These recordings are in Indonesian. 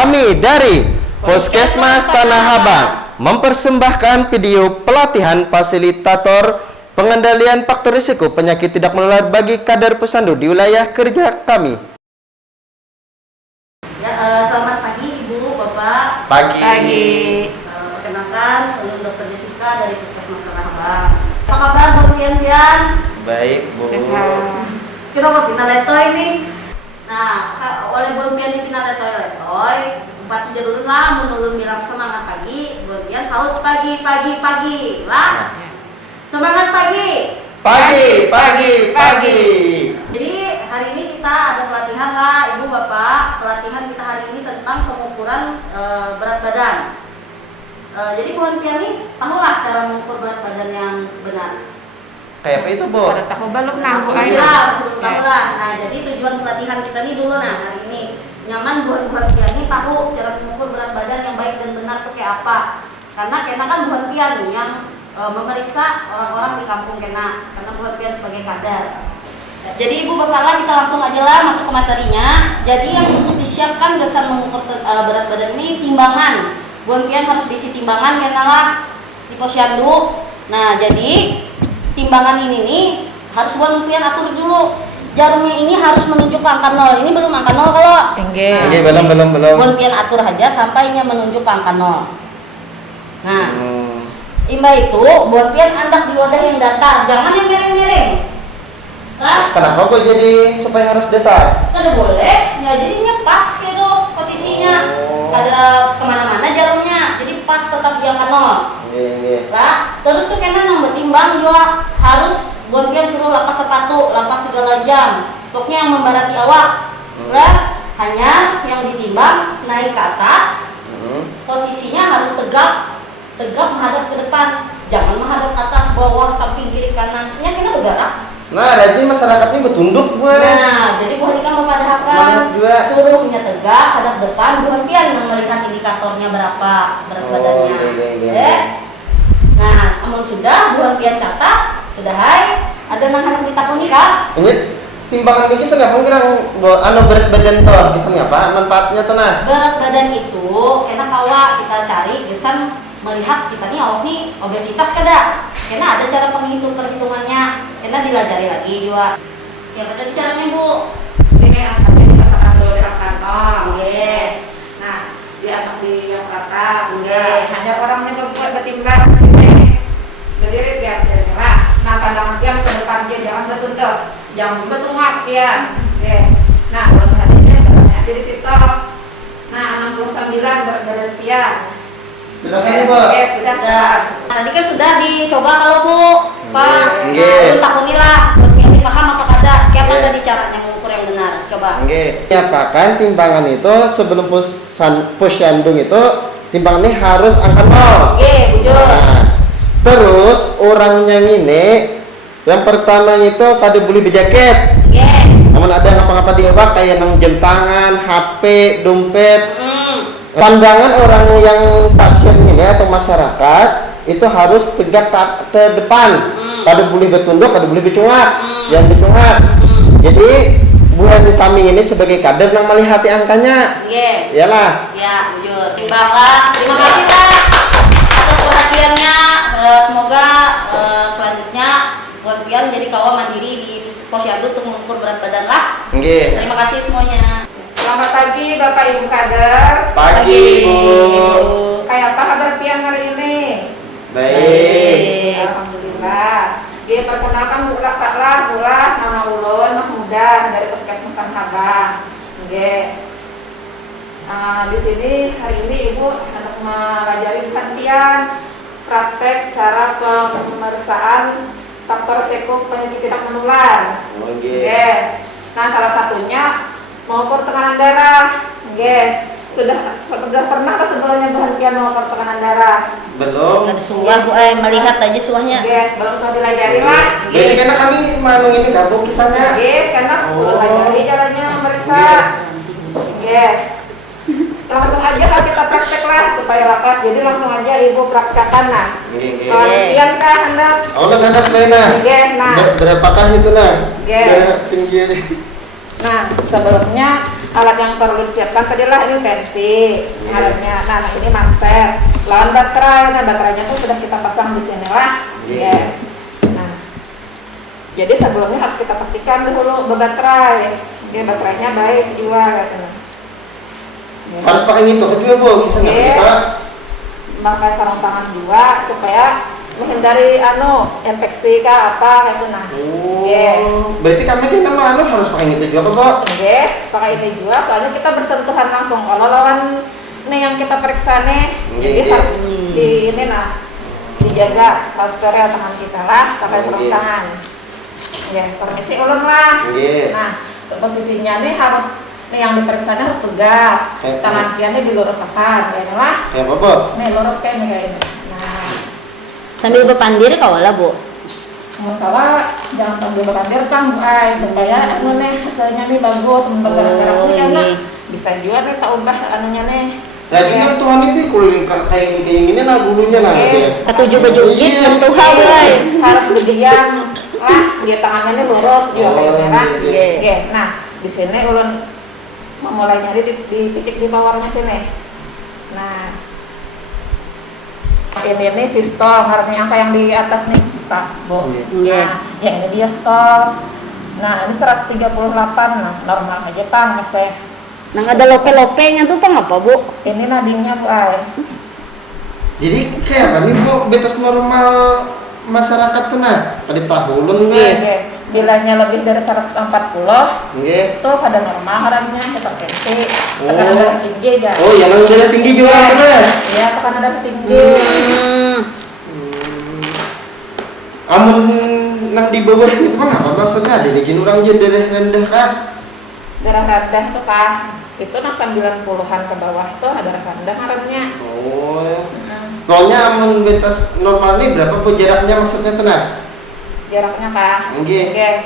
Kami dari Puskesmas Tanah Abang mempersembahkan video pelatihan fasilitator pengendalian faktor risiko penyakit tidak menular bagi kader pesandu di wilayah kerja kami. Ya, selamat pagi Ibu, Bapak. Pagi. Perkenalkan, Dr. Jessica dari Puskesmas Tanah Abang. Apa kabar Bu Pian? Baik, Bu. Kenapa kita letoy nih? Nah, oleh Bu Pian ini kita letoy. Bupati dulu lah, menulung bilang semangat pagi. Bu Pian sahut pagi lah. Semangat pagi. Pagi. Jadi hari ini kita ada pelatihan lah, Ibu Bapak. Pelatihan kita hari ini tentang pengukuran berat badan. Jadi Bu Pian nih tahulah cara mengukur berat badan yang benar. Kayak apa itu, Bu? Pada tahu belum nah, Bu Masih Ayu. tahu lah. Nah, jadi tujuan pelatihan kita nih dulu hari ini nyaman buat Bu Pian nih tahu cara mengukur berat badan yang baik dan benar tuh kayak apa. Karena kan Bu Pian nih yang memeriksa orang-orang di kampung karena Bu Pian sebagai kader. Jadi Ibu Bapak lah kita langsung aja lah masuk ke materinya. Jadi yang untuk disiapkan gesan mengukur berat badan ini timbangan. Bu Pian harus diisi timbangan karena lah di posyandu. Nah, jadi timbangan ini nih harus Bu Pian atur dulu. Jarumnya ini harus menunjuk angka 0. Ini belum angka 0 kalau. Ini belum. Bu Pian atur aja sampainya menunjuk angka 0. Nah, imba itu Bu Pian andak di wadah yang datar, jangan yang miring-miring. Nah, Kenapa kok jadi supaya harus datar? ada boleh, ya jadinya pas gitu posisinya. Ada kemana-mana jarumnya, jadi pas tetap di angka 0. Iya. Lah, terus tuh kena nang betimbang juga harus Bu Pian suruh lapas sepatu, lapas segala jam. Pokoknya yang membarati awak. Lah, hanya yang ditimbang naik ke atas. Posisinya harus tegap menghadap ke depan. Jangan menghadap atas, bawah, samping, kiri, kanan. Ya kena bergerak. Nah, rajin masyarakatnya bertunduk, Bu. Nah, jadi Bu kan memadahakan suruhnya tegak, hadap depan. Bu Pian yang melihat indikatornya berapa berat badannya. Nah, amun sudah Bu Pian catat, sudah hai. Ada nang ditakoni kah? Ini timbangan ini bisa nggak mungkin berat badan tuh bisa apa manfaatnya tuh nah? Berat badan itu kena kawa kita cari gesan melihat kita nih awak nih obesitas kada. Kena ada cara perhitungannya. Kena dilajari lagi juga. Ya tadi caranya Bu. Ini angkatnya dipasangkan dulu di kantong. Oke. Nah, diangkat di yang ke atas. Oke. Hanya orangnya berbuat bertimbang sini. Berdiri biar segera. Nah, pandangan dia ke depan dia, jangan bertunduk, jangan bertungak dia. Oke. Nah, buat hatinya bertanya di situ. Nah, 69 berat badan dia. Sudah kan, Bu? Oke, sudah. Nah, tadi kan sudah dicoba kalau Bu, Pak. Nggih. Takuni lah, buat yang paham apa kada. Kayak apa tadi caranya mengukur yang benar? Coba. Oke. Apakan timbangan itu sebelum posyandu itu timbangannya harus angka 0. Oke, bujur. Nah, terus orangnya ini yang pertama itu tadi beli bejaket. Oke. Namun ada ngapa-ngapa di awak kayak nang jam tangan, HP, dompet. Pandangan orang yang pasien ini atau masyarakat itu harus tegak ke depan. Kada boleh bertunduk, kada boleh bercungak. Jangan bercungak. Jadi buat kami ini sebagai kader yang melihat angkanya. Oke. Iyalah. Ya, bujur. Timbanglah. Terima kasih lah atas perhatiannya. Semoga selanjutnya Bu Pian jadi kawan mandiri di posyandu untuk mengukur berat badan lah. Nggih. Terima kasih semuanya. Selamat pagi Bapak Ibu kader. Pagi, Bu. Kayak apa kabar Pian hari ini? Baik. Alhamdulillah. Dia perkenalkan Bu nama ulun Mahmudah dari Puskesmas Tanah Abang. Oke. Di sini hari ini Ibu hendak mengajari Pian praktek cara pemeriksaan faktor risiko penyakit tidak menular. Oke. Nah, salah satunya mengukur tekanan darah. Oke. Sudah pernah tak sebelumnya bahan Pian mengukur tekanan darah? Belum. Gak ada suah, Bu. Melihat aja suahnya. Oke, belum sudah dilajari lah. Jadi karena kami manung ini gabung kisahnya. Oke, karena perlu lajari jalannya memeriksa. Oke. Langsung aja lah kita praktek lah supaya lakas. Jadi langsung aja Ibu praktekkan lah. Kalau Pian kah hendak? Oh, hendak Lena. Oke, nah. Berapa kan itu nah? Oke. Tinggi. Nah, sebelumnya alat yang perlu disiapkan tadilah ini tensi alatnya. Nah, ini manset, lawan baterai. Nah, baterainya tuh sudah kita pasang di sini lah. Ya. Nah, jadi sebelumnya harus kita pastikan dulu berbaterai. Oke, baterainya baik juga katanya. Harus pakai itu juga Bu, bisa nggak kita pakai sarung tangan juga supaya menghindari infeksi kah apa itu nah. Berarti kami kan nama harus pakai itu juga Bu. Pakai ini juga soalnya kita bersentuhan langsung kalau lawan nih yang kita periksa nih. Jadi harus di ini nah dijaga harus steril tangan kita lah pakai sarung tangan. Permisi ulun lah. Nah, posisinya nih harus yang diperiksanya harus tegak, tangan kirinya diluruskan, ya lah. Ya Bu. Nih lurus kayak ini. Nah, sambil berpandir kawala Bu. Sementara jangan sambil berpandir kan Bu supaya nih hasilnya nih bagus, bergerak-gerak nih bisa juga nih tak ubah anunya nih. Nah, cuma Tuhan itu kulin kayak gini nah gulunya nah. Ketujuh baju git yang Tuhan harus berdiam lah, dia tangannya nih lurus juga kayak merah. Nah, di sini ulun memulai nyari di titik di bawahnya sini. Nah, ini sistol, harusnya angka yang di atas nih Pak Bu. Nah, yang ini dia stol. Nah, ini 138, nah normal aja Pak, masih. Nah, ada lope-lopenya tuh Pang apa Bu? Ini nadinya Bu Jadi kayak apa nih Bu, batas normal masyarakat tuh nah, pada tahun nggak? Bilanya lebih dari 140, itu pada normal harapnya hipertensi, tekanan darah tinggi aja. Oh, yang darah tinggi juga ada? Iya, tekanan darah tinggi. Amun nang di bawah itu kan apa maksudnya? Ada izin orang jadi darah rendah kah? Darah rendah tuh Kak, itu nang 90-an ke bawah itu ada darah rendah harapnya. Soalnya amun batas normal ini berapa Bu jaraknya maksudnya tenang? Jaraknya Kak,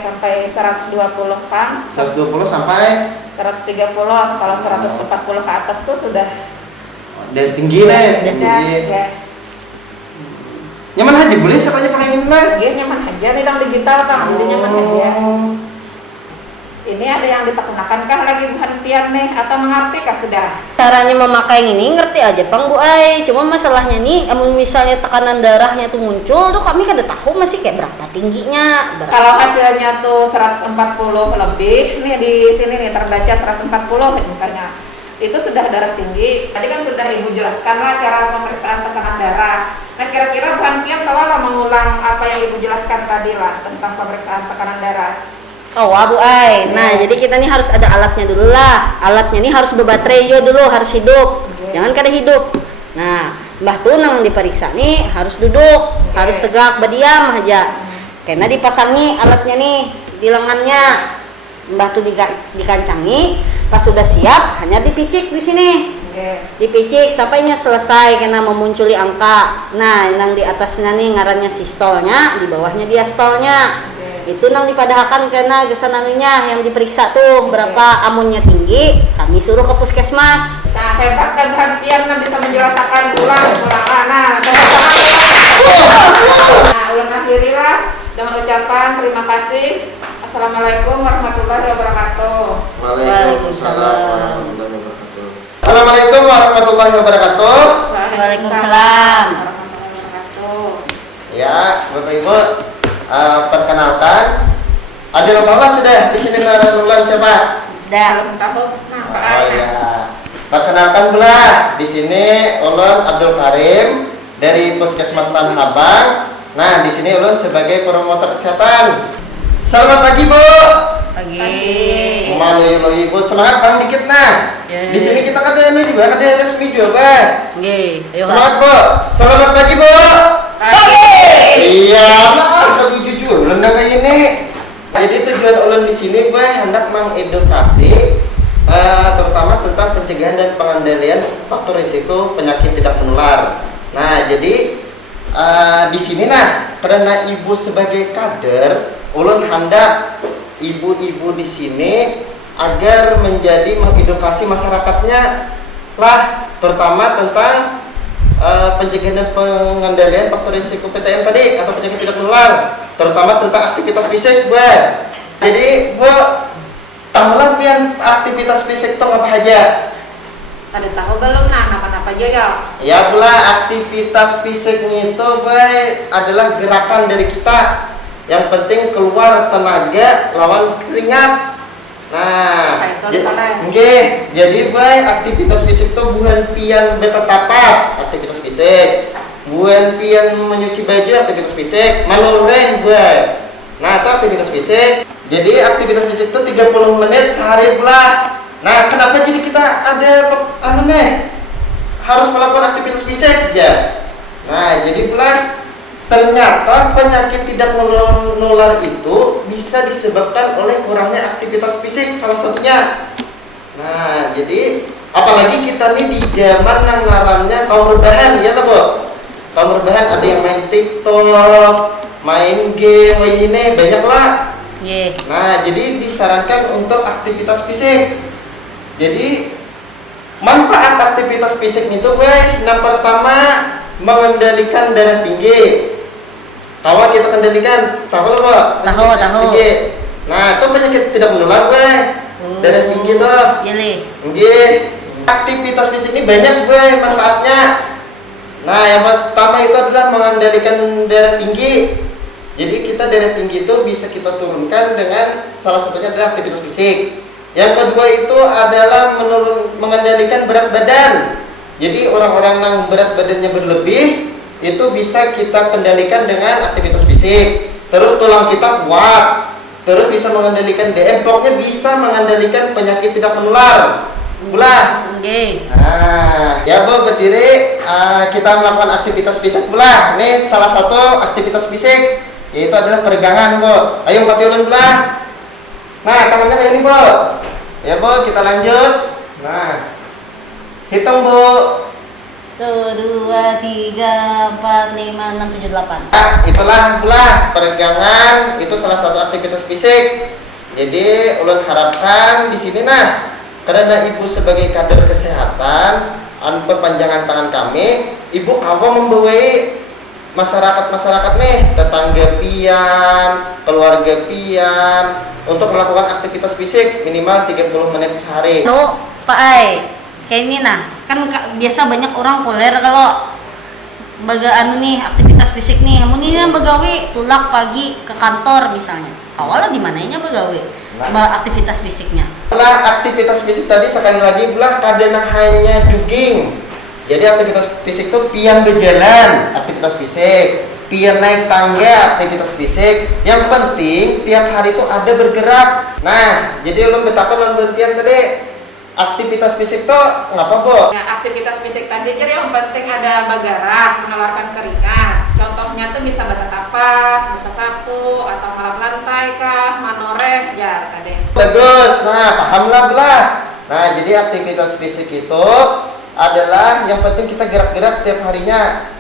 sampai 120 Kak. 120 sampai 130, kalau 140 ke atas tuh sudah dari tinggi nih. Nyaman aja boleh sekalinya pakai ini lah. Nyaman aja nih dong digital Kang, jadi nyaman aja. Ini ada yang ditegunakan kah lagi berhentian nih atau mengerti kah sudah? Caranya memakai ini ngerti aja Pang Bu cuma masalahnya nih misalnya tekanan darahnya tuh muncul tuh kami kada tahu masih kayak berapa tingginya. Kalau hasilnya tuh 140 lebih nih di sini nih terbaca 140 misalnya. Itu sudah darah tinggi. Tadi kan sudah Ibu jelaskan lah cara pemeriksaan tekanan darah. Nah, kira-kira berhentian kalau mengulang apa yang Ibu jelaskan tadi lah tentang pemeriksaan tekanan darah. Oh, Bu Nah, jadi kita nih harus ada alatnya dulu lah. Alatnya nih harus berbaterai yo dulu, harus hidup. Jangan kada hidup. Nah, mbah tuh nang diperiksa nih harus duduk, harus tegak, berdiam aja. Karena dipasangi alatnya nih di lengannya. Mbah tuh dikancangi, pas sudah siap hanya dipicik di sini. Dipicik sampainya selesai karena memunculi angka. Nah, yang di atasnya nih ngarannya sistolnya, di bawahnya diastolnya. Itu nang dipadahakan karena gesanannya yang diperiksa tuh berapa amunnya tinggi, kami suruh ke puskesmas. Nah, hebat dan berhentian bisa menjelaskan ulang. Nah, ulang akhirilah dengan ucapan terima kasih. Assalamualaikum warahmatullahi wabarakatuh. Waalaikumsalam warahmatullahi wabarakatuh. Assalamualaikum warahmatullahi wabarakatuh. Waalaikumsalam. Ya, Bapak Ibu, perkenalkan, ada yang tahu sudah di sini Nulan siapa? Belum tahu. Oh ya, perkenalkan pula di sini Ulun Abdul Karim dari Puskesmas Tanah Abang. Nah, di sini Ulun sebagai promotor kesehatan. Selamat pagi Bu. Pagi. Malu Ibu, semangat Bang dikit nah. Di sini kita ada ini juga ada resmi juga Bang. Semangat Bu. Selamat pagi Bu. Pagi. Iya, nah tadi jujur ulun kayak ini. Jadi tujuan ulun di sini Bu hendak mengedukasi terutama tentang pencegahan dan pengendalian faktor risiko penyakit tidak menular. Nah, jadi di sini nah karena Ibu sebagai kader, ulun hendak ibu-ibu di sini agar menjadi mengedukasi masyarakatnya lah, terutama tentang pencegahan dan pengendalian faktor risiko PTM tadi atau penyakit tidak menular, terutama tentang aktivitas fisik Bu. Jadi Bu, Tahulah pian aktivitas fisik itu apa aja? Ada tahu belum nah apa aja ya? Ya pula aktivitas fisiknya itu baik adalah gerakan dari kita. Yang penting keluar tenaga lawan keringat. Nah, jadi baik aktivitas fisik itu bukan pian beta tapas, aktivitas fisik. Bukan pian menyuci baju, aktivitas fisik. Manureng baik. Nah, itu aktivitas fisik. Jadi aktivitas fisik itu 30 menit sehari pula. Nah, kenapa jadi kita ada harus melakukan aktivitas fisik ya? Nah, jadi pula ternyata penyakit tidak menular itu bisa disebabkan oleh kurangnya aktivitas fisik salah satunya. Nah, jadi apalagi kita nih di zaman yang ngarannya kaum rebahan ya toh, Bu? Kaum rebahan ada yang main TikTok, main game, main ini banyak lah. Yeah. Nah, jadi disarankan untuk aktivitas fisik. Jadi manfaat aktivitas fisik itu, yang pertama mengendalikan darah tinggi. Tahu kita kendalikan, tahu loh, Pak? Tahu. Tinggi. Nah, itu penyakit tidak menular, darah tinggi tuh. Iya. Aktivitas fisik ini banyak, manfaatnya. Nah, yang pertama itu adalah mengendalikan darah tinggi. Jadi kita darah tinggi itu bisa kita turunkan dengan salah satunya adalah aktivitas fisik. Yang kedua itu adalah mengendalikan berat badan. Jadi orang-orang yang berat badannya berlebih itu bisa kita kendalikan dengan aktivitas fisik. Terus tulang kita kuat. Terus bisa mengendalikan DM, pokoknya bisa mengendalikan penyakit tidak menular. Pula. Nah, ya Bu, berdiri. Kita melakukan aktivitas fisik pula. Ini salah satu aktivitas fisik, yaitu adalah peregangan, Bu. Ayo Pak Tiulun pula. Nah, tangannya kayak ini, Bu. Ya Bu, kita lanjut. Nah, hitung Bu. 1, 2, 3, 4, 5, 6, 7, 8. Nah, itulah pula peregangan, itu salah satu aktivitas fisik. Jadi ulun harapkan di sini karena Ibu sebagai kader kesehatan, perpanjangan tangan kami, Ibu kamu membawai masyarakat nih, tetangga pian, keluarga pian untuk melakukan aktivitas fisik minimal 30 menit sehari. Pak Ai, kayak ini kan biasa banyak orang koler kalau aktivitas fisik nih. Namun ini yang begawe tulak pagi ke kantor misalnya. Awalnya di mananya begawe? Aktivitas fisiknya. Aktivitas fisik tadi sekali lagi kadang hanya jogging. Jadi aktivitas fisik itu pian berjalan, aktivitas fisik, pian naik tangga, aktivitas fisik. Yang penting tiap hari itu ada bergerak. Nah, jadi lo betapa lo berpian tadi aktivitas fisik tuh ngapa, Bu? Ya, aktivitas fisik tadi yang penting ada bergerak, mengeluarkan keringat. Contohnya tuh bisa bata tapas, bisa sapu, atau ngelap lantai kah, manoreh, ya tadi. Bagus. Nah, pahamlah belah. Nah, jadi aktivitas fisik itu adalah yang penting kita gerak-gerak setiap harinya.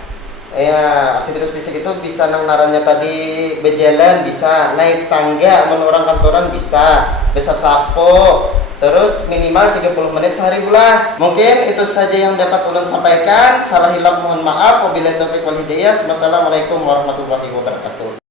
Ya, aktivitas fisik itu bisa narannya tadi berjalan, bisa naik tangga, orang kantoran bisa sapu, terus minimal 30 menit sehari pula. Mungkin itu saja yang dapat ulun sampaikan. Salah hilang mohon maaf. Wabillahi taufiq wal hidayah. Wassalamualaikum warahmatullahi wabarakatuh.